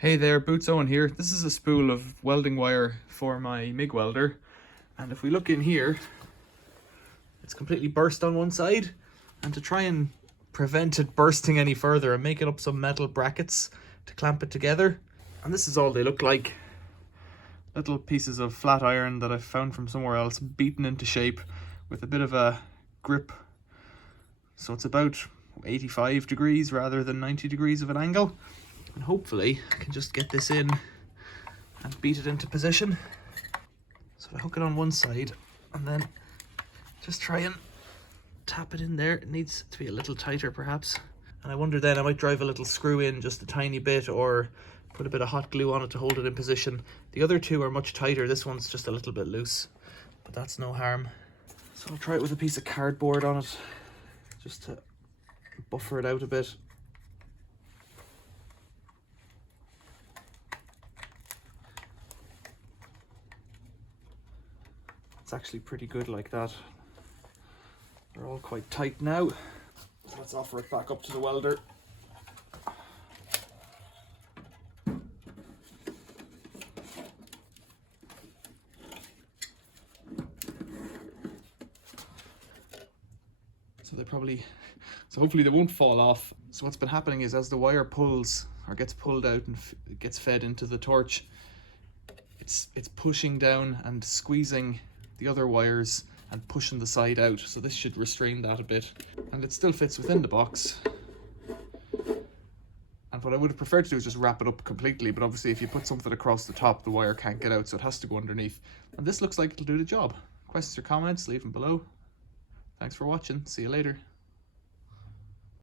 Hey there, Boots Owen here. This is a spool of welding wire for my MIG welder, and if we look in here, it's completely burst on one side, and to try and prevent it bursting any further, I'm making up some metal brackets to clamp it together. And this is all they look like. Little pieces of flat iron that I found from somewhere else, beaten into shape with a bit of a grip. So it's about 85 degrees rather than 90 degrees of an angle. And hopefully I can just get this in and beat it into position. So I hook it on one side and then just try and tap it in there. It needs to be a little tighter perhaps. And I wonder then I might drive a little screw in just a tiny bit or put a bit of hot glue on it to hold it in position. The other two are much tighter. This one's just a little bit loose, but that's no harm. So I'll try it with a piece of cardboard on it just to buffer it out a bit. It's actually pretty good like that. They're all quite tight now. So let's offer it back up to the welder. So hopefully they won't fall off. So what's been happening is as the wire pulls or gets pulled out and gets fed into the torch, it's pushing down and squeezing the other wires and pushing the side out. So this should restrain that a bit, and it still fits within the box. And what I would have preferred to do is just wrap it up completely, but obviously if you put something across the top, the wire can't get out, so it has to go underneath. And this looks like it'll do the job. Questions or comments, leave them below. Thanks for watching. See you later.